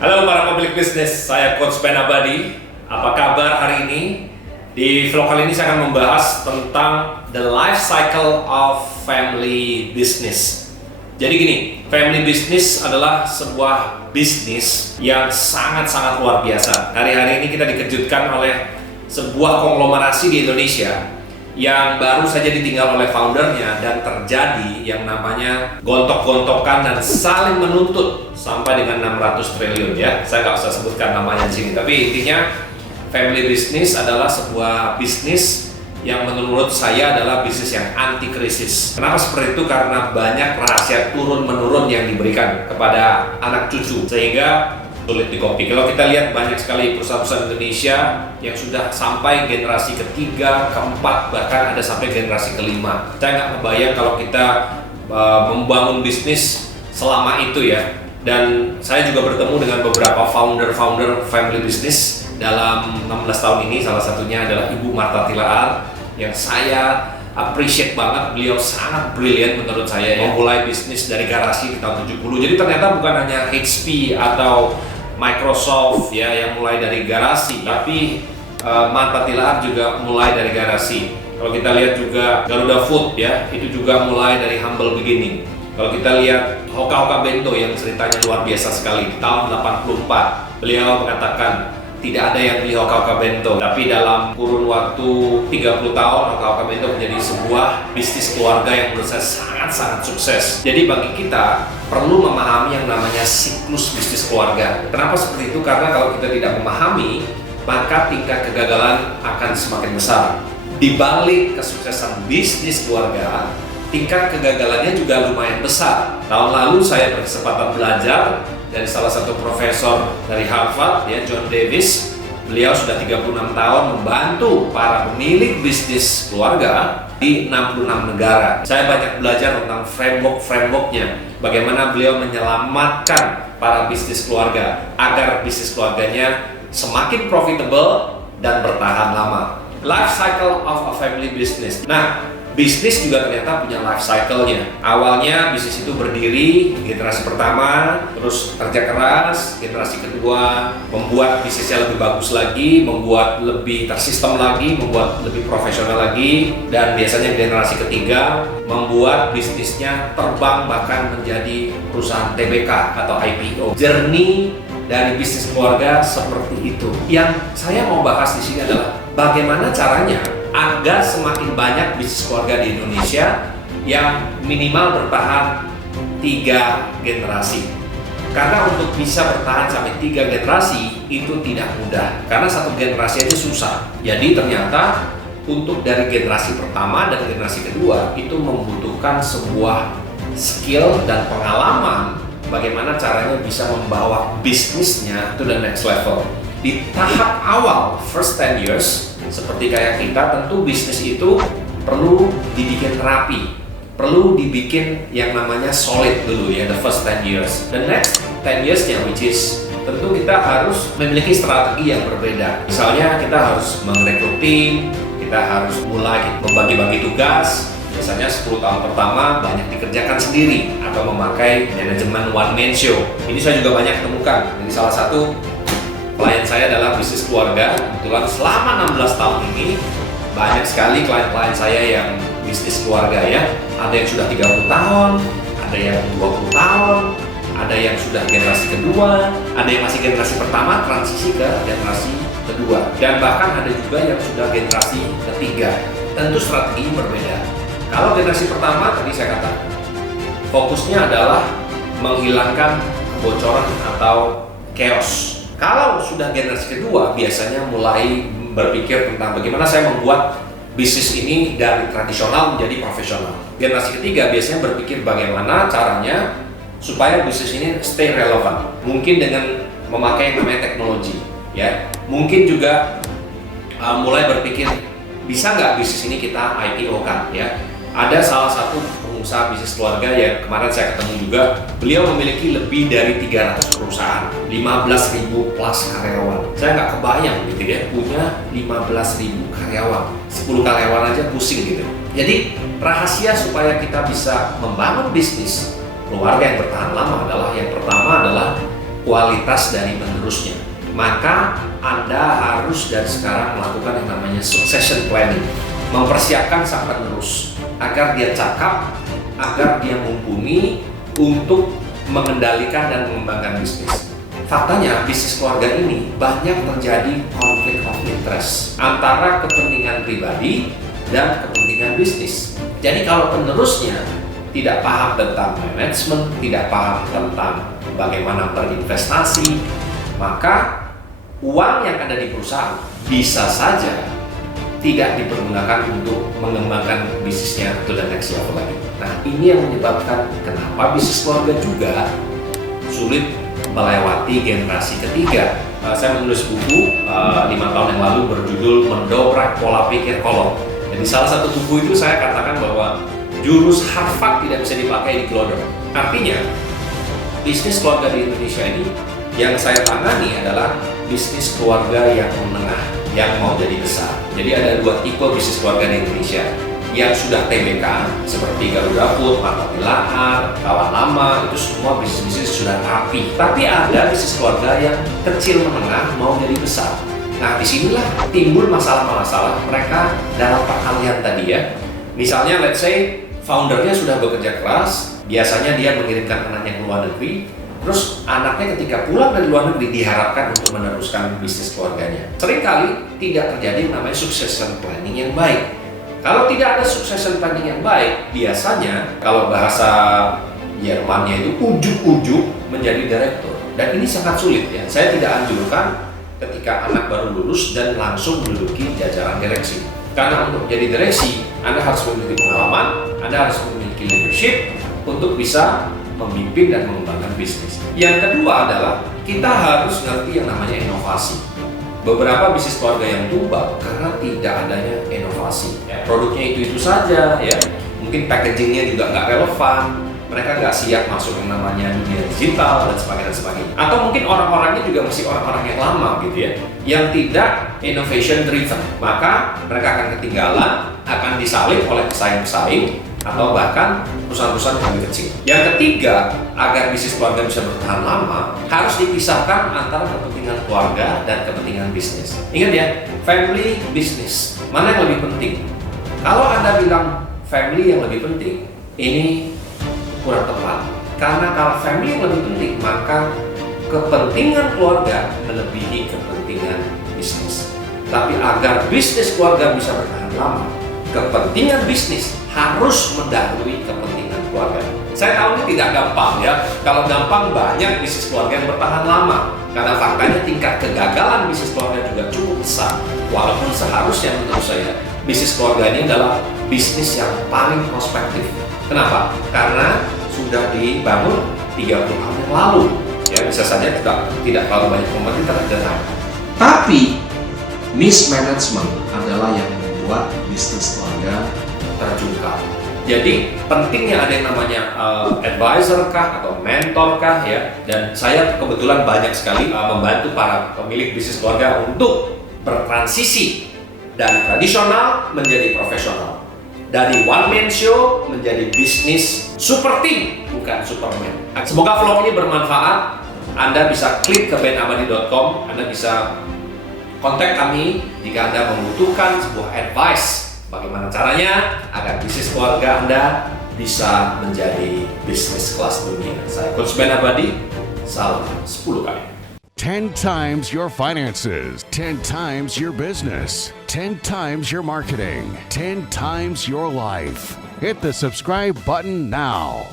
Halo para pemilik bisnis, saya Coach Ben Abadi. Apa kabar hari ini? Di vlog kali ini saya akan membahas tentang the life cycle of family business. Jadi gini, family business adalah sebuah bisnis yang sangat-sangat luar biasa. Hari-hari ini kita dikejutkan oleh sebuah konglomerasi di Indonesia yang baru saja ditinggal oleh foundernya dan terjadi yang namanya gontok-gontokan dan saling menuntut sampai dengan 600 triliun ya. Saya nggak usah sebutkan namanya di sini, tapi intinya family business adalah sebuah bisnis yang menurut saya adalah bisnis yang anti krisis. Kenapa seperti itu? Karena banyak rahasia turun-menurun yang diberikan kepada anak cucu sehingga sulit dikopi. Kalau kita lihat banyak sekali perusahaan-perusahaan Indonesia yang sudah sampai generasi ketiga, keempat, bahkan ada sampai generasi kelima. Saya nggak kebayang kalau kita membangun bisnis selama itu ya. Dan saya juga bertemu dengan beberapa founder family business dalam 16 tahun ini. Salah satunya adalah Ibu Marta Tilaar yang saya appreciate banget. Beliau sangat brilian menurut saya ya. Memulai bisnis dari garasi di tahun 70. Jadi ternyata bukan hanya HP atau Microsoft ya yang mulai dari garasi, tapi Marta Tilaar juga mulai dari garasi. Kalau kita lihat juga Garuda Food ya, itu juga mulai dari humble beginning. Kalau kita lihat Hoka Bento yang ceritanya luar biasa sekali, di tahun 84 beliau mengatakan tidak ada yang beli Hoka Bento, tapi dalam kurun waktu 30 tahun Hoka Bento menjadi sebuah bisnis keluarga yang menurut saya sangat-sangat sukses. Jadi bagi kita perlu memahami yang namanya siklus bisnis keluarga. Kenapa seperti itu? Karena kalau kita tidak memahami, maka tingkat kegagalan akan semakin besar. Di balik kesuksesan bisnis keluarga, tingkat kegagalannya juga lumayan besar. Tahun lalu saya berkesempatan belajar dari salah satu profesor dari Harvard ya, John Davis. Beliau sudah 36 tahun membantu para pemilik bisnis keluarga di 66 negara. Saya banyak belajar tentang framework-nya, bagaimana beliau menyelamatkan para bisnis keluarga agar bisnis keluarganya semakin profitable dan bertahan lama. Life cycle of a family business. Nah, bisnis juga ternyata punya life cycle-nya. Awalnya bisnis itu berdiri, generasi pertama, terus kerja keras, generasi kedua, membuat bisnisnya lebih bagus lagi, membuat lebih tersistem lagi, membuat lebih profesional lagi, dan biasanya generasi ketiga membuat bisnisnya terbang bahkan menjadi perusahaan TBK atau IPO. Journey dari bisnis keluarga seperti itu. Yang saya mau bahas di sini adalah bagaimana caranya agar semakin banyak bisnis keluarga di Indonesia yang minimal bertahan 3 generasi. Karena untuk bisa bertahan sampai 3 generasi itu tidak mudah, karena satu generasi aja susah. Jadi ternyata untuk dari generasi pertama dan generasi kedua itu membutuhkan sebuah skill dan pengalaman bagaimana caranya bisa membawa bisnisnya to the next level. Di tahap awal, first 10 years, seperti kayak kita, tentu bisnis itu perlu dibikin rapi, perlu dibikin yang namanya solid dulu ya, the first 10 years. The next 10 years-nya, which is tentu kita harus memiliki strategi yang berbeda. Misalnya kita harus merekrut tim, kita harus mulai membagi-bagi tugas. Biasanya 10 tahun pertama banyak dikerjakan sendiri atau memakai manajemen one man show. Ini saya juga banyak temukan. Jadi salah satu klien saya adalah bisnis keluarga. Kebetulan selama 16 tahun ini banyak sekali klien-klien saya yang bisnis keluarga ya. Ada yang sudah 30 tahun, ada yang 20 tahun, ada yang sudah generasi kedua, ada yang masih generasi pertama transisi ke generasi kedua, dan bahkan ada juga yang sudah generasi ketiga. Tentu strategi berbeda. Kalau generasi pertama tadi saya katakan fokusnya adalah menghilangkan kebocoran atau chaos. Kalau sudah generasi kedua biasanya mulai berpikir tentang bagaimana saya membuat bisnis ini dari tradisional menjadi profesional. Generasi ketiga biasanya berpikir bagaimana caranya supaya bisnis ini stay relevant. Mungkin dengan memakai namanya teknologi ya. Mungkin juga mulai berpikir bisa nggak bisnis ini kita IPO kan ya. Ada salah satu pengusaha bisnis keluarga yang kemarin saya ketemu juga, beliau memiliki lebih dari 300 perusahaan, 15.000 plus karyawan. Saya nggak kebayang gitu ya, punya 15.000 karyawan, 10 karyawan aja pusing gitu. Jadi rahasia supaya kita bisa membangun bisnis keluarga yang bertahan lama adalah yang pertama adalah kualitas dari penerusnya. Maka Anda harus dari sekarang melakukan yang namanya succession planning, mempersiapkan sang penerus agar dia cakap, agar dia mumpuni untuk mengendalikan dan mengembangkan bisnis. Faktanya bisnis keluarga ini banyak terjadi konflik of interest antara kepentingan pribadi dan kepentingan bisnis. Jadi kalau penerusnya tidak paham tentang manajemen, tidak paham tentang bagaimana berinvestasi, maka uang yang ada di perusahaan bisa saja tidak dipergunakan untuk mengembangkan bisnisnya to the next level lagi. Nah, ini yang menyebabkan kenapa bisnis keluarga juga sulit melewati generasi ketiga. Saya menulis buku 5 tahun yang lalu berjudul Mendobrak Pola Pikir Kolot. Jadi salah satu buku itu saya katakan bahwa jurus Harvard tidak bisa dipakai di Glodok. Artinya, bisnis keluarga di Indonesia ini yang saya tangani adalah bisnis keluarga yang menengah, yang mau jadi besar. Jadi ada 2 tipe bisnis keluarga di Indonesia. Yang sudah TBK seperti Garuda Food, Marta Pilar, Kawan Lama, itu semua bisnis-bisnis sudah rapi. Tapi ada bisnis keluarga yang kecil menengah mau jadi besar. Nah, disinilah timbul masalah-masalah mereka dalam peralihan tadi ya. Misalnya, let's say foundernya sudah bekerja keras, biasanya dia mengirimkan anaknya ke luar negeri, terus anaknya ketika pulang dari luar negeri diharapkan untuk meneruskan bisnis keluarganya. Seringkali tidak terjadi yang namanya succession planning yang baik. Kalau tidak ada succession planning yang baik, biasanya kalau bahasa Jermannya itu ujuk-ujuk menjadi direktur. Dan ini sangat sulit ya. Saya tidak anjurkan ketika anak baru lulus dan langsung menduduki jajaran direksi. Karena untuk jadi direksi, Anda harus memiliki pengalaman, Anda harus memiliki leadership untuk bisa memimpin dan mengembangkan bisnis. Yang kedua adalah kita harus ngerti yang namanya inovasi. Beberapa bisnis keluarga yang tumbang karena tidak adanya inovasi. Ya, produknya itu saja, ya. Mungkin packagingnya juga nggak relevan. Mereka nggak siap masuk yang namanya dunia digital dan sebagainya. Atau mungkin orang-orangnya juga masih orang-orang yang lama gitu ya, yang tidak innovation driven. Maka mereka akan ketinggalan, akan disalip oleh pesaing-pesaing atau bahkan perusahaan-perusahaan yang lebih kecil. Yang ketiga, agar bisnis keluarga bisa bertahan lama, harus dipisahkan antara kepentingan keluarga dan kepentingan bisnis. Ingat ya, family business, mana yang lebih penting? Kalau Anda bilang family yang lebih penting, ini kurang tepat. Karena kalau family yang lebih penting, maka kepentingan keluarga melebihi kepentingan bisnis. Tapi agar bisnis keluarga bisa bertahan lama, kepentingan bisnis harus mendahului kepentingan keluarga. Saya tahu ini tidak gampang ya. Kalau gampang banyak bisnis keluarga yang bertahan lama. Karena faktanya tingkat kegagalan bisnis keluarga juga cukup besar. Walaupun seharusnya menurut saya bisnis keluarga ini adalah bisnis yang paling prospektif. Kenapa? Karena sudah dibangun 30 tahun yang lalu. Ya, bisa saja tidak terlalu banyak kompetitor dan tapi mismanagement adalah yang membuat bisnis keluarga terjungkal. Jadi pentingnya ada yang namanya advisor kah atau mentor kah ya. Dan saya kebetulan banyak sekali membantu para pemilik bisnis keluarga untuk bertransisi dari tradisional menjadi profesional. Dari one man show menjadi bisnis super team, bukan superman. Semoga vlog ini bermanfaat. Anda bisa klik ke benabadi.com, Anda bisa kontak kami jika Anda membutuhkan sebuah advice bagaimana caranya agar bisnis keluarga Anda bisa menjadi bisnis kelas dunia. Saya Coach Ben Abadi, salam 10 kali. 10 times your finances, 10 times your business, 10 times your marketing, 10 times your life. Hit the subscribe button now.